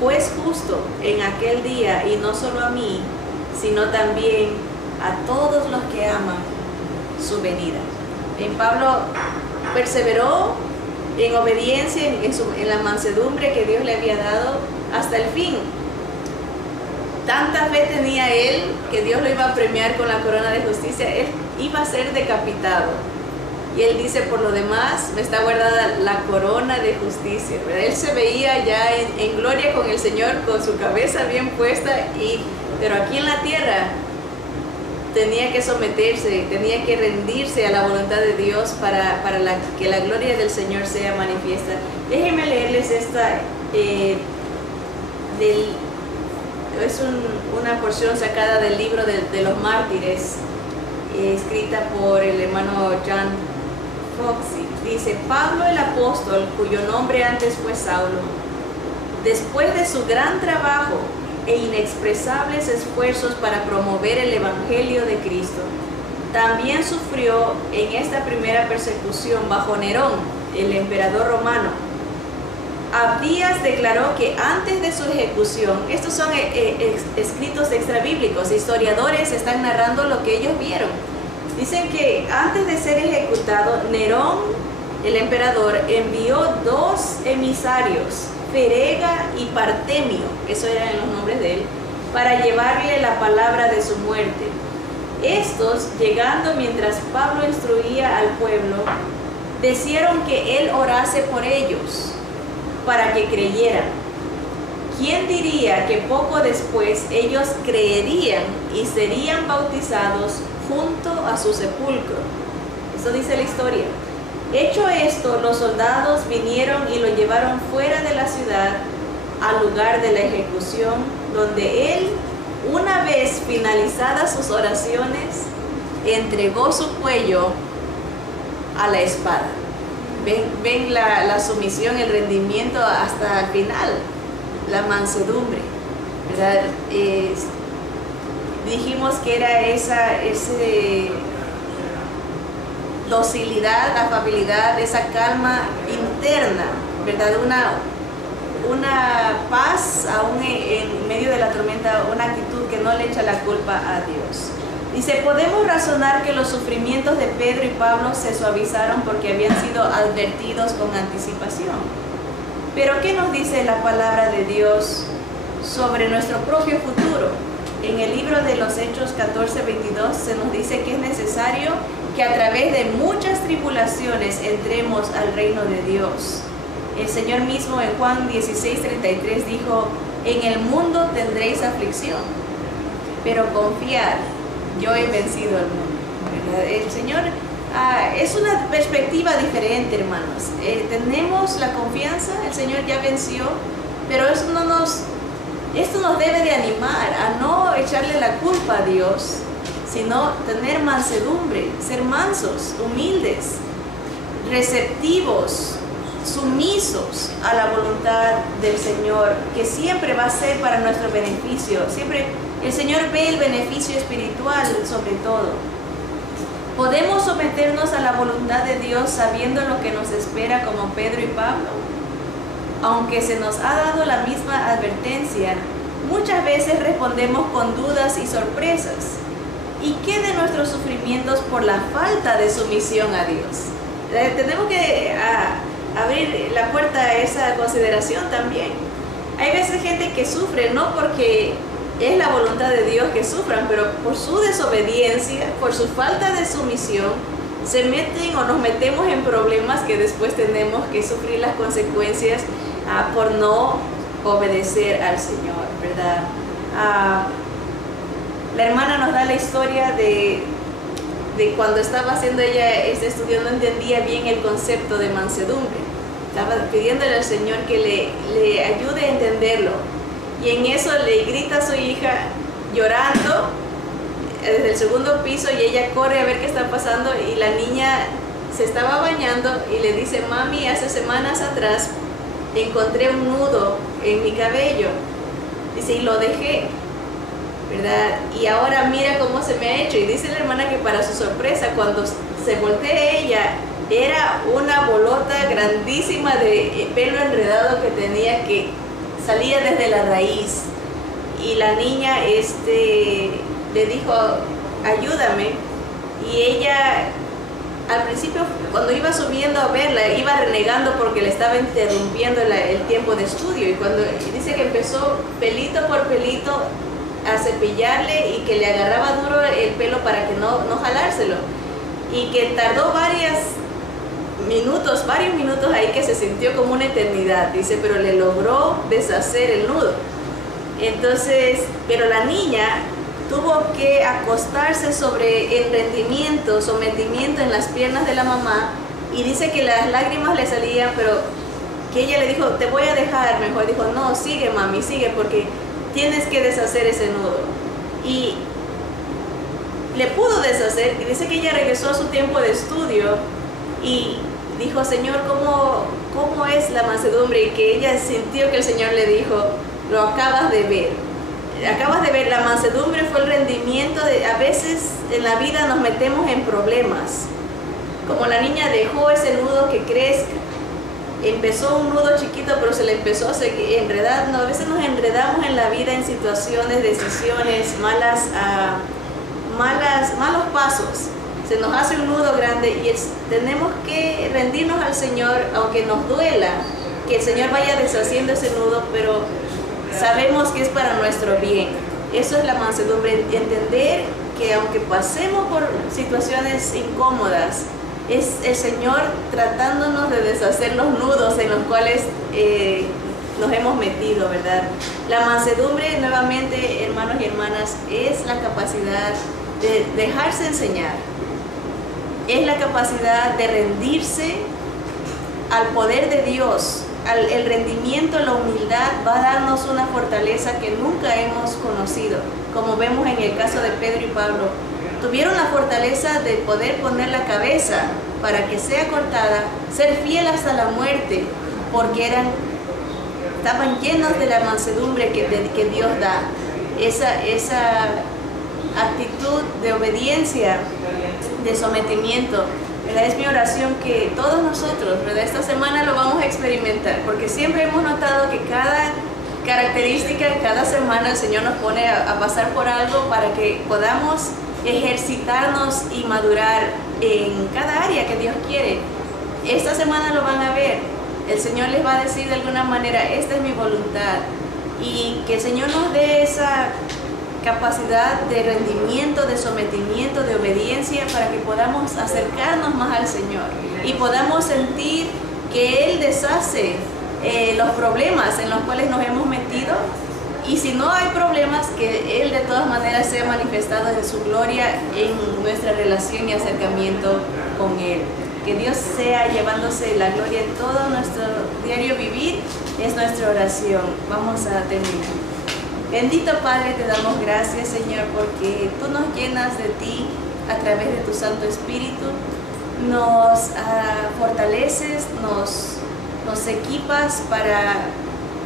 juez justo, en aquel día, y no solo a mí, sino también a todos los que aman su venida. En Pablo perseveró en obediencia, en la mansedumbre que Dios le había dado hasta el fin. Tanta fe tenía él que Dios lo iba a premiar con la corona de justicia. Él iba a ser decapitado. Y él dice, por lo demás, me está guardada la corona de justicia, ¿verdad? Él se veía ya en gloria con el Señor, con su cabeza bien puesta, pero aquí en la tierra tenía que someterse, tenía que rendirse a la voluntad de Dios para que la gloria del Señor sea manifiesta. Déjenme leerles esta, una porción sacada del libro de los mártires, escrita por el hermano John Foxy. Dice: Pablo el apóstol, cuyo nombre antes fue Saulo, después de su gran trabajo e inexpresables esfuerzos para promover el Evangelio de Cristo, también sufrió en esta primera persecución bajo Nerón, el emperador romano. Abdías declaró que antes de su ejecución, estos son escritos extrabíblicos, historiadores están narrando lo que ellos vieron. Dicen que antes de ser ejecutado, Nerón, el emperador, envió 2 emisarios, Ferega y Partemio, esos eran los nombres de él, para llevarle la palabra de su muerte. Estos, llegando mientras Pablo instruía al pueblo, desearon que él orase por ellos, para que creyeran. ¿Quién diría que poco después ellos creerían y serían bautizados junto a su sepulcro? Eso dice la historia. Hecho esto, los soldados vinieron y lo llevaron fuera de la ciudad al lugar de la ejecución, donde él, una vez finalizadas sus oraciones, entregó su cuello a la espada. Ven la sumisión, el rendimiento hasta el final, la mansedumbre, ¿verdad? Dijimos que era esa docilidad, afabilidad, esa calma interna, ¿verdad? Una paz aún en medio de la tormenta, una actitud que no le echa la culpa a Dios. Dice: podemos razonar que los sufrimientos de Pedro y Pablo se suavizaron porque habían sido advertidos con anticipación. Pero ¿qué nos dice la palabra de Dios sobre nuestro propio futuro? En el libro de los Hechos 14:22 se nos dice que es necesario que a través de muchas tribulaciones entremos al reino de Dios. El Señor mismo en Juan 16:33 dijo: en el mundo tendréis aflicción, pero confiad, yo he vencido al mundo, ¿verdad? El Señor es una perspectiva diferente, hermanos. Tenemos la confianza, el Señor ya venció, pero esto nos debe de animar a no echarle la culpa a Dios, sino tener mansedumbre, ser mansos, humildes, receptivos, sumisos a la voluntad del Señor, que siempre va a ser para nuestro beneficio. Siempre el Señor ve el beneficio espiritual sobre todo. ¿Podemos someternos a la voluntad de Dios sabiendo lo que nos espera como Pedro y Pablo? Aunque se nos ha dado la misma advertencia, muchas veces respondemos con dudas y sorpresas. ¿Y qué de nuestros sufrimientos por la falta de sumisión a Dios? Tenemos que abrir la puerta a esa consideración también. Hay veces gente que sufre no porque es la voluntad de Dios que sufran, pero por su desobediencia, por su falta de sumisión, se meten o nos metemos en problemas que después tenemos que sufrir las consecuencias por no obedecer al Señor, ¿verdad? La hermana nos da la historia de cuando estaba haciendo ella este estudio, no entendía bien el concepto de mansedumbre. Estaba pidiéndole al Señor que le ayude a entenderlo. Y en eso le grita a su hija llorando desde el segundo piso y ella corre a ver qué está pasando y la niña se estaba bañando y le dice: mami, hace semanas atrás encontré un nudo en mi cabello. Dice, y lo dejé, ¿verdad? Y ahora mira cómo se me ha hecho. Y dice la hermana que para su sorpresa, cuando se voltea ella, era una bolota grandísima de pelo enredado que tenía, que salía desde la raíz. Y la niña le dijo: ayúdame. Y ella al principio, cuando iba subiendo a verla, iba renegando porque le estaba interrumpiendo el tiempo de estudio. Y cuando dice que empezó pelito por pelito a cepillarle y que le agarraba duro el pelo para que no jalárselo, y que tardó varios minutos ahí, que se sintió como una eternidad, dice, pero le logró deshacer el nudo. Entonces, pero la niña tuvo que acostarse sobre el rendimiento, sometimiento en las piernas de la mamá, y dice que las lágrimas le salían, pero que ella le dijo: te voy a dejar mejor. Dijo: no, sigue mami, sigue, porque tienes que deshacer ese nudo. Y le pudo deshacer, y dice que ella regresó a su tiempo de estudio y dijo, Señor, ¿cómo es la mansedumbre? Y que ella sintió que el Señor le dijo, lo acabas de ver. Acabas de ver, la mansedumbre fue el rendimiento de, a veces en la vida nos metemos en problemas. Como la niña dejó ese nudo que crezca. Empezó un nudo chiquito, pero se le empezó a seguir enredando. A veces nos enredamos en la vida en situaciones, decisiones, malos pasos. Se nos hace un nudo grande y tenemos que rendirnos al Señor, aunque nos duela que el Señor vaya deshaciendo ese nudo, pero sabemos que es para nuestro bien. Eso es la mansedumbre, entender que aunque pasemos por situaciones incómodas, es el Señor tratándonos de deshacer los nudos en los cuales nos hemos metido, ¿verdad? La mansedumbre, nuevamente, hermanos y hermanas, es la capacidad de dejarse enseñar. Es la capacidad de rendirse al poder de Dios. El rendimiento, la humildad va a darnos una fortaleza que nunca hemos conocido, como vemos en el caso de Pedro y Pablo. Tuvieron la fortaleza de poder poner la cabeza para que sea cortada, ser fiel hasta la muerte, porque estaban llenos de la mansedumbre que Dios da. Esa actitud de obediencia, de sometimiento. ¿Verdad? Es mi oración que todos nosotros, ¿verdad? Esta semana lo vamos a experimentar, porque siempre hemos notado que cada característica, cada semana el Señor nos pone a pasar por algo para que podamos ejercitarnos y madurar en cada área que Dios quiere. Esta semana lo van a ver. El Señor les va a decir de alguna manera, esta es mi voluntad. Y que el Señor nos dé esa capacidad de rendimiento, de sometimiento, de obediencia, para que podamos acercarnos más al Señor y podamos sentir que Él deshace los problemas en los cuales nos hemos metido, y si no hay problemas, que Él de todas maneras sea manifestado en su gloria en nuestra relación y acercamiento con Él. Que Dios sea llevándose la gloria en todo nuestro diario vivir, es nuestra oración. Vamos a terminar. Bendito Padre, te damos gracias, Señor, porque tú nos llenas de ti a través de tu Santo Espíritu, nos fortaleces, nos equipas para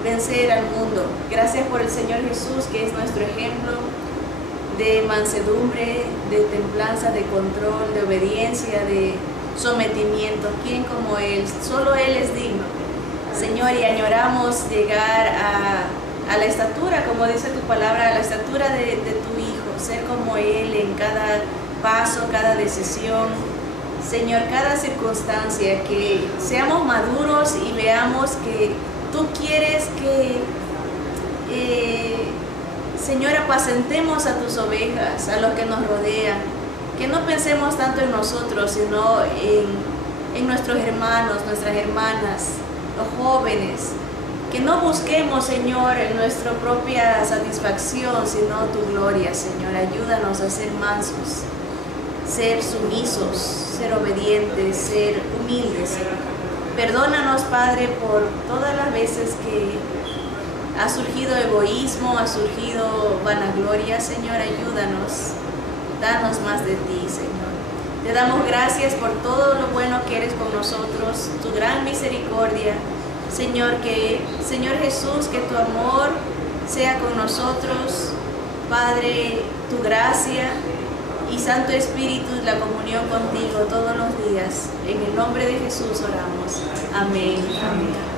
vencer al mundo. Gracias por el Señor Jesús, que es nuestro ejemplo de mansedumbre, de templanza, de control, de obediencia, de sometimiento. ¿Quién como Él? Solo Él es digno, Señor, y añoramos llegar a la estatura, como dice tu palabra, a la estatura de tu Hijo, ser como Él en cada paso, cada decisión, Señor, cada circunstancia, que seamos maduros y veamos que tú quieres que, Señor, apacentemos a tus ovejas, a los que nos rodean, que no pensemos tanto en nosotros, sino en nuestros hermanos, nuestras hermanas, los jóvenes. Que no busquemos, Señor, en nuestra propia satisfacción, sino tu gloria, Señor. Ayúdanos a ser mansos, ser sumisos, ser obedientes, ser humildes, Señor. Perdónanos, Padre, por todas las veces que ha surgido egoísmo, ha surgido vanagloria, Señor. Ayúdanos, danos más de ti, Señor. Te damos gracias por todo lo bueno que eres con nosotros, tu gran misericordia. Señor Jesús, que tu amor sea con nosotros, Padre, tu gracia y Santo Espíritu, la comunión contigo todos los días. En el nombre de Jesús oramos. Amén. Amén.